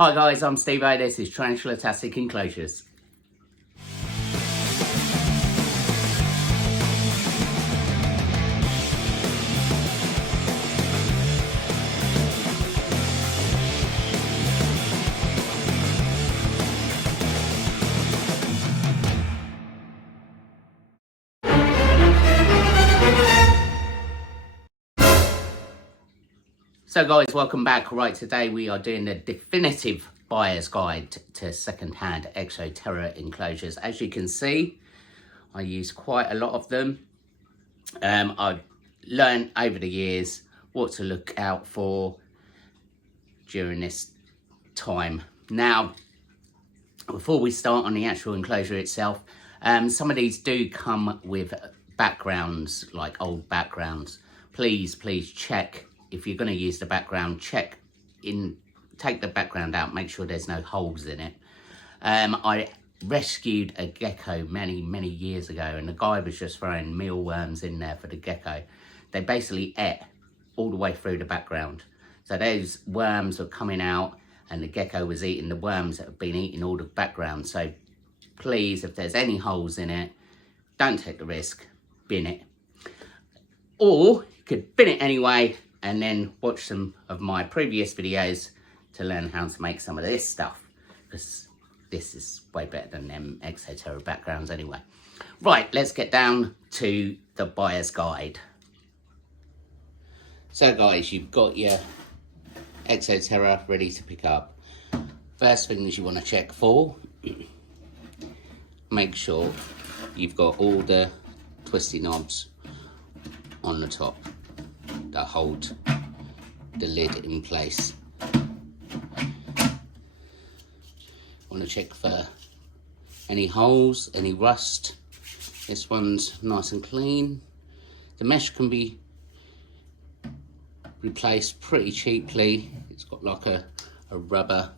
Hi guys, I'm Steve. This is Tarantula Tastic Enclosures. So guys, welcome back. Right, today we are doing the definitive buyer's guide to second-hand EXO TERRA enclosures. As you can see, I use quite a lot of them. I've learned over the years what to look out for during this time. Now, before we start on the actual enclosure itself, some of these do come with backgrounds, like old backgrounds. Please check. If you're going to use the background, take the background out, make sure there's no holes in it. I rescued a gecko many years ago, and the guy was just throwing mealworms in there for the gecko. They basically ate all the way through the background. So those worms were coming out, and the gecko was eating the worms that have been eating all the background. So please, if there's any holes in it, don't take the risk, bin it. Or you could bin it anyway, and then watch some of my previous videos to learn how to make some of this stuff, because this is way better than them EXO TERRA backgrounds anyway. Right, let's get down to the buyer's guide. So guys, you've got your EXO TERRA ready to pick up. First things you want to check for, make sure you've got all the twisty knobs on the top that hold the lid in place. Want to check for any holes, any rust. This one's nice and clean. The mesh can be replaced pretty cheaply. It's got like a rubber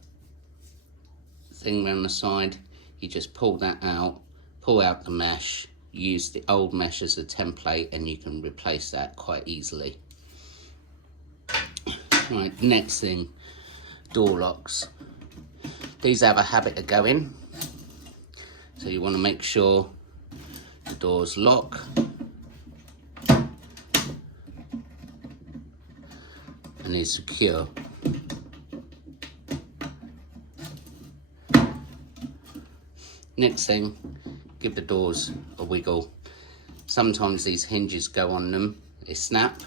thing around the side. You just pull that out, pull out the mesh, use the old mesh as a template, and you can replace that quite easily. Right, next thing, door locks. These have a habit of going, so you want to make sure the doors lock. And is secure. Next thing, give the doors a wiggle. Sometimes these hinges go on them, they snap.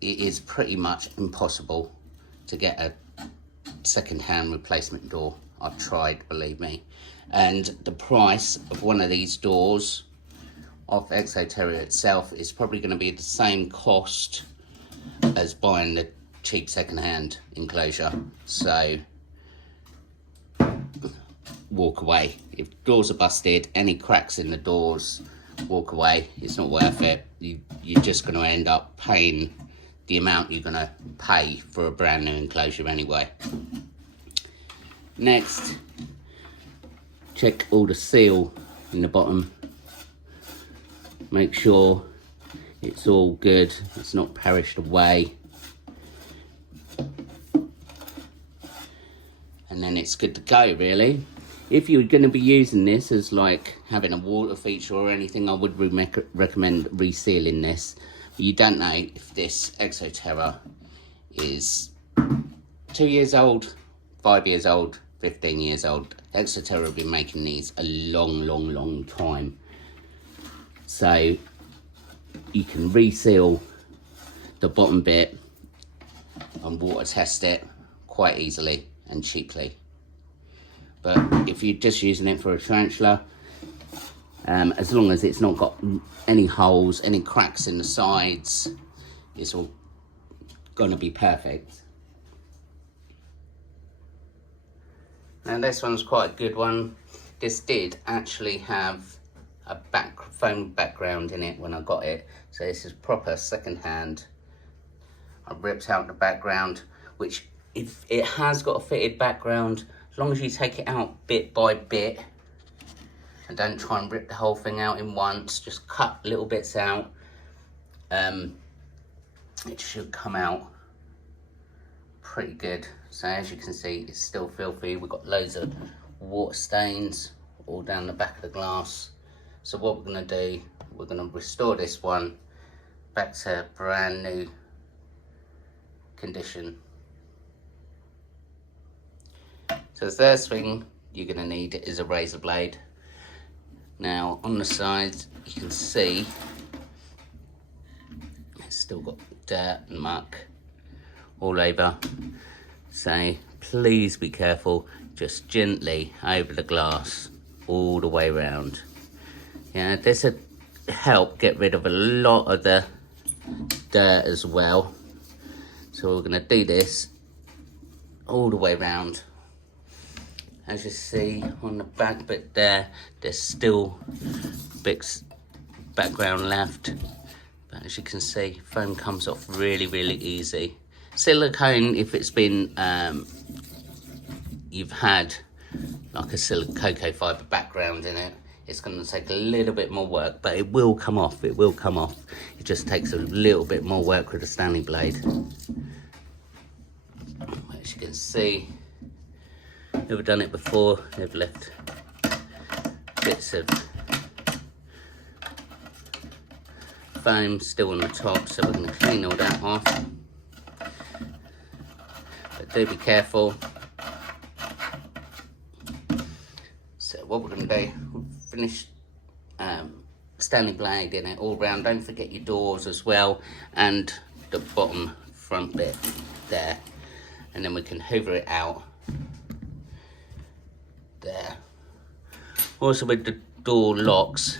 It is pretty much impossible to get a second-hand replacement door. I've tried, believe me. And the price of one of these doors off EXO TERRA itself is probably going to be the same cost as buying the cheap second-hand enclosure. So walk away. If doors are busted, any cracks in the doors, walk away. It's not worth it. You're just going to end up paying the amount you're going to pay for a brand new enclosure anyway. Next, check all the seal in the bottom. Make sure it's all good, it's not perished away. And then it's good to go, really. If you're going to be using this as like having a water feature or anything, I would recommend resealing this. You don't know if this EXO TERRA is 2 years old, 5 years old, 15 years old. EXO TERRA have been making these a long time. So you can reseal the bottom bit and water test it quite easily and cheaply. But if you're just using it for a tarantula, as long as it's not got any holes, any cracks in the sides, it's all gonna be perfect. Now this one's quite a good one. This did actually have a foam background in it when I got it, so this is proper second-hand. I ripped out the background, which if it has got a fitted background, as long as you take it out bit by bit and don't try and rip the whole thing out in once, just cut little bits out, it should come out pretty good. So as you can see, it's still filthy. We've got loads of water stains all down the back of the glass. So what we're going to do, we're going to restore this one back to brand new condition. So the first thing you're going to need is a razor blade. Now on the sides you can see it's still got dirt and muck all over, so please be careful. Just gently over the glass all the way around. Yeah, this will help get rid of a lot of the dirt as well. So we're going to do this all the way around. As you see on the back bit there, there's still bits background left, but as you can see, foam comes off really easy. Silicone, if it's been you've had like a cocoa fibre background in it, it's going to take a little bit more work, but it will come off. It will come off. It just takes a little bit more work with a Stanley blade. As you can see, who've done it before, they've left bits of foam still on the top, so we're going to clean all that off. But do be careful. So what we're going to do, we'll finish Stanley blade in it all round. Don't forget your doors as well, and the bottom front bit there, and then we can hoover it out there. Also with the door locks,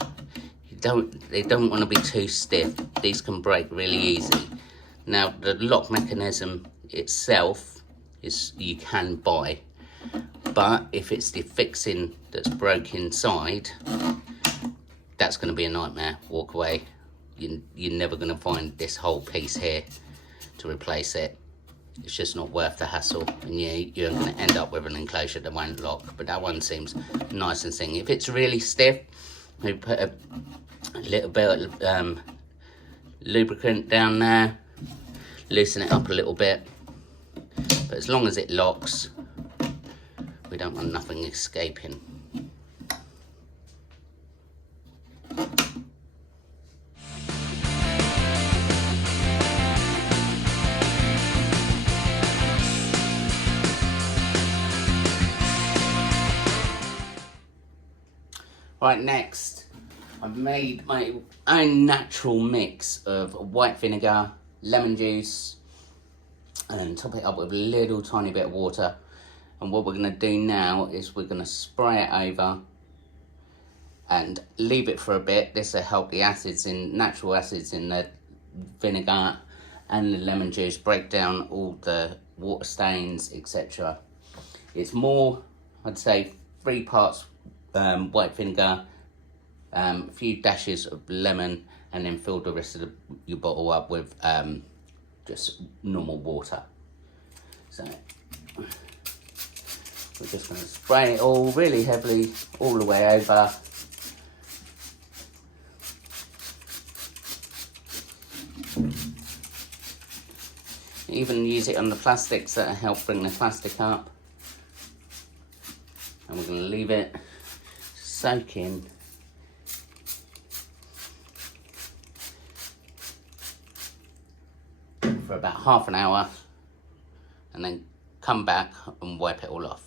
they don't want to be too stiff. These can break really easy. Now the lock mechanism itself is you can buy, but if it's the fixing that's broke inside, that's going to be a nightmare. Walk away. You're never going to find this whole piece here to replace it. It's just not worth the hassle, and you're going to end up with an enclosure that won't lock. But that one seems nice and thin. If it's really stiff, we put a little bit of lubricant down there, loosen it up a little bit. But as long as it locks, we don't want nothing escaping. Right, next, I've made my own natural mix of white vinegar, lemon juice, and top it up with a little tiny bit of water. And what we're going to do now is we're going to spray it over and leave it for a bit. This will help the natural acids in the vinegar and the lemon juice break down all the water stains, etc. It's more, I'd say, 3 parts white vinegar, a few dashes of lemon, and then fill the rest of your bottle up with just normal water. So we're just going to spray it all really heavily all the way over. Even use it on the plastics that help bring the plastic up. And we're going to leave it soak in for about half an hour, and then come back and wipe it all off.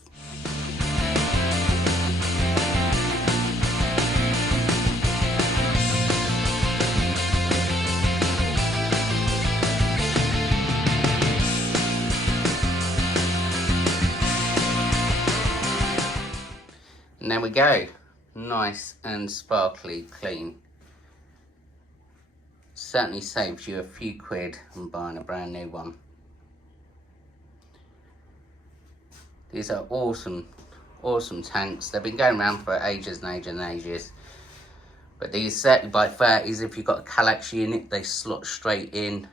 And there we go. Nice and sparkly clean. Certainly saves you a few quid on buying a brand new one. These are awesome tanks. They've been going around for ages and ages and ages. But these 30x30s, if you've got a Kallax unit, they slot straight in.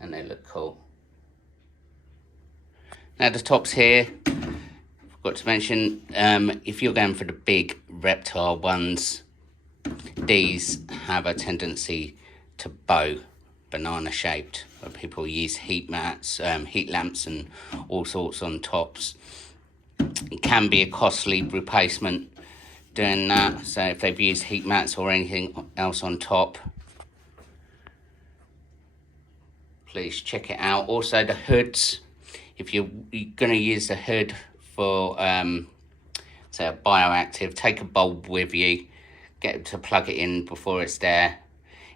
And they look cool. Now the tops here, got to mention, if you're going for the big reptile ones, these have a tendency to bow banana shaped. People use heat mats, heat lamps and all sorts on tops. It can be a costly replacement doing that, so if they've used heat mats or anything else on top, please check it out. Also the hoods, if you're going to use the hood for say a bioactive, take a bulb with you, get to plug it in before it's there.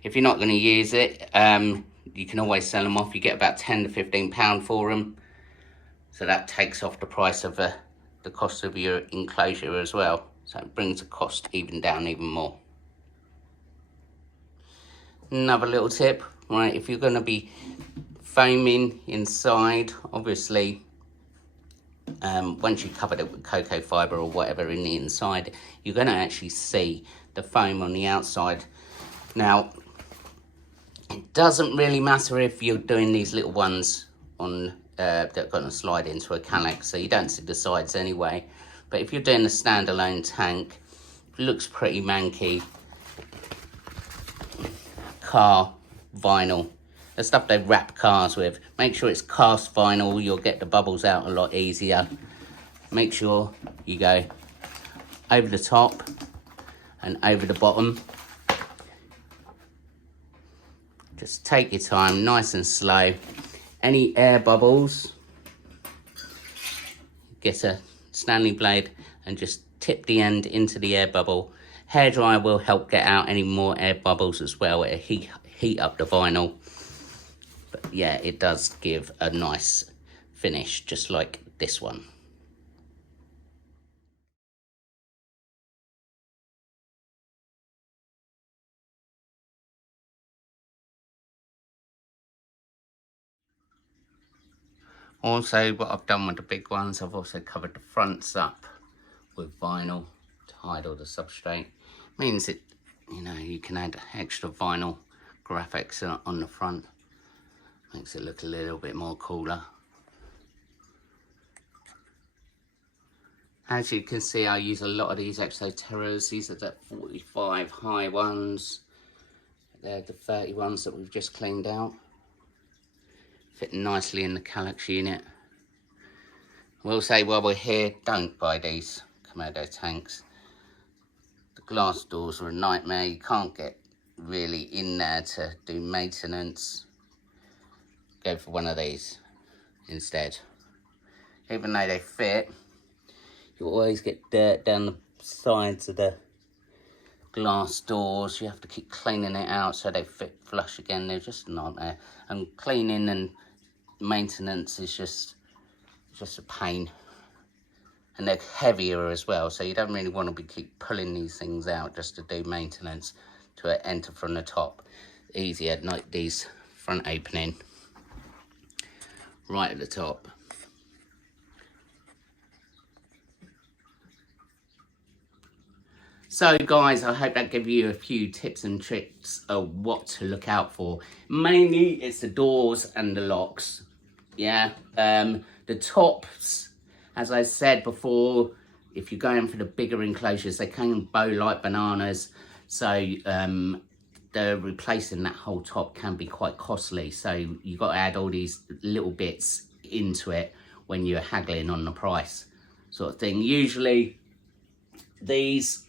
If you're not going to use it, you can always sell them off. You get about £10 to £15 for them, so that takes off the price of the cost of your enclosure as well, so it brings the cost down even more. Another little tip, right, if you're going to be foaming inside, obviously once you covered it with cocoa fibre or whatever in the inside, you're going to actually see the foam on the outside. Now, it doesn't really matter if you're doing these little ones on that are going to slide into a calyx, so you don't see the sides anyway. But if you're doing a standalone tank, it looks pretty manky. Car vinyl, the stuff they wrap cars with, make sure it's cast vinyl. You'll get the bubbles out a lot easier. Make sure you go over the top and over the bottom. Just take your time, nice and slow. Any air bubbles, get a Stanley blade and just tip the end into the air bubble. Hairdryer will help get out any more air bubbles as well. It'll heat up the vinyl. But yeah, it does give a nice finish, just like this one. Also, what I've done with the big ones, I've also covered the fronts up with vinyl to hide all the substrate. Means it, you know, you can add extra vinyl graphics on the front. Makes it look a little bit more cooler. As you can see, I use a lot of these EXO TERRAs. These are the 45 high ones. They're the 30 ones that we've just cleaned out. Fit nicely in the calyx unit. We'll say while we're here, don't buy these Komodo tanks. The glass doors are a nightmare. You can't get really in there to do maintenance. Go for one of these instead. Even though they fit, you always get dirt down the sides of the glass doors. You have to keep cleaning it out so they fit flush again. They're just not there. And cleaning and maintenance is just a pain. And they're heavier as well, so you don't really want to keep pulling these things out just to do maintenance to enter from the top. Easier, like these front opening right at the top. So guys, I hope that gave you a few tips and tricks of what to look out for. Mainly it's the doors and the locks. Yeah, the tops, as I said before, if you're going for the bigger enclosures, they can bow like bananas. So the replacing that whole top can be quite costly. So you've got to add all these little bits into it when you're haggling on the price sort of thing. Usually these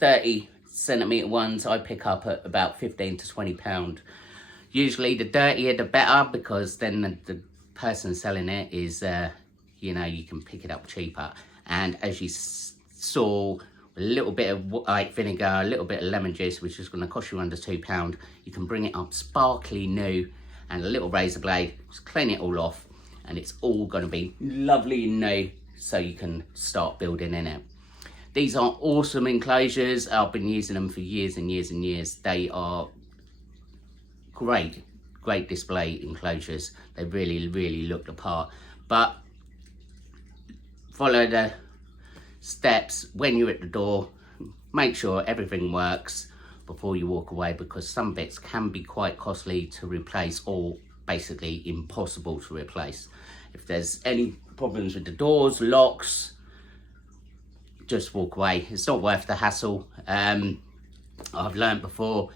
30cm ones I pick up at about £15 to £20. Usually the dirtier the better, because then the person selling it is, you know, you can pick it up cheaper. And as you saw, a little bit of white vinegar, a little bit of lemon juice, which is going to cost you under £2, you can bring it up sparkly new, and a little razor blade, just clean it all off, and it's all going to be lovely and new, so you can start building in it. These are awesome enclosures. I've been using them for years and years and years. They are great display enclosures. They really look the part. But follow the steps when you're at the door. Make sure everything works before you walk away, because some bits can be quite costly to replace, or basically impossible to replace. If there's any problems with the doors, locks, just walk away. It's not worth the hassle. I've learned before,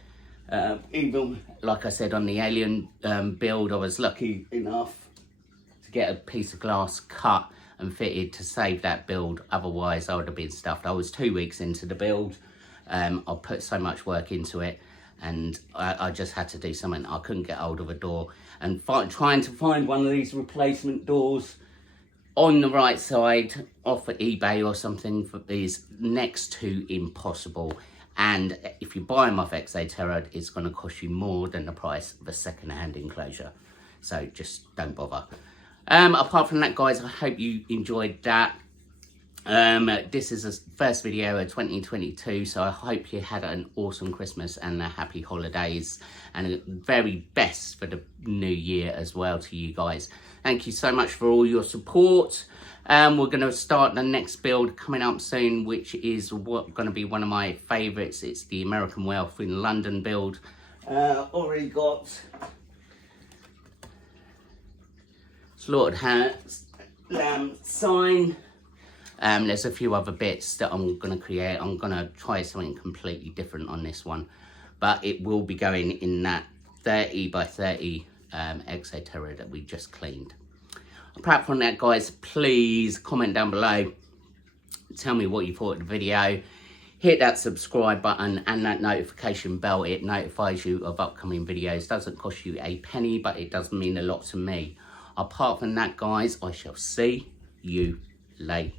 Even, like I said, on the alien build, I was lucky enough to get a piece of glass cut and fitted to save that build. Otherwise, I would have been stuffed. I was 2 weeks into the build. I put so much work into it, and I just had to do something. I couldn't get hold of a door. And trying to find one of these replacement doors on the right side off of eBay or something is next to impossible. And if you buy them off EXO TERRA, it's going to cost you more than the price of a second-hand enclosure. So just don't bother. Apart from that, guys, I hope you enjoyed that. This is the first video of 2022, so I hope you had an awesome Christmas and a happy holidays, and the very best for the new year as well to you guys. Thank you so much for all your support. We're going to start the next build coming up soon, which is going to be one of my favourites. It's the American Wealth in London build. Already got slaughtered lamb sign. There's a few other bits that I'm going to create. I'm going to try something completely different on this one, but it will be going in that 30 by 30 EXO TERRA that we just cleaned. Apart from that, guys, please comment down below. Tell me what you thought of the video. Hit that subscribe button and that notification bell. It notifies you of upcoming videos. Doesn't cost you a penny, but it does mean a lot to me. Apart from that, guys, I shall see you later.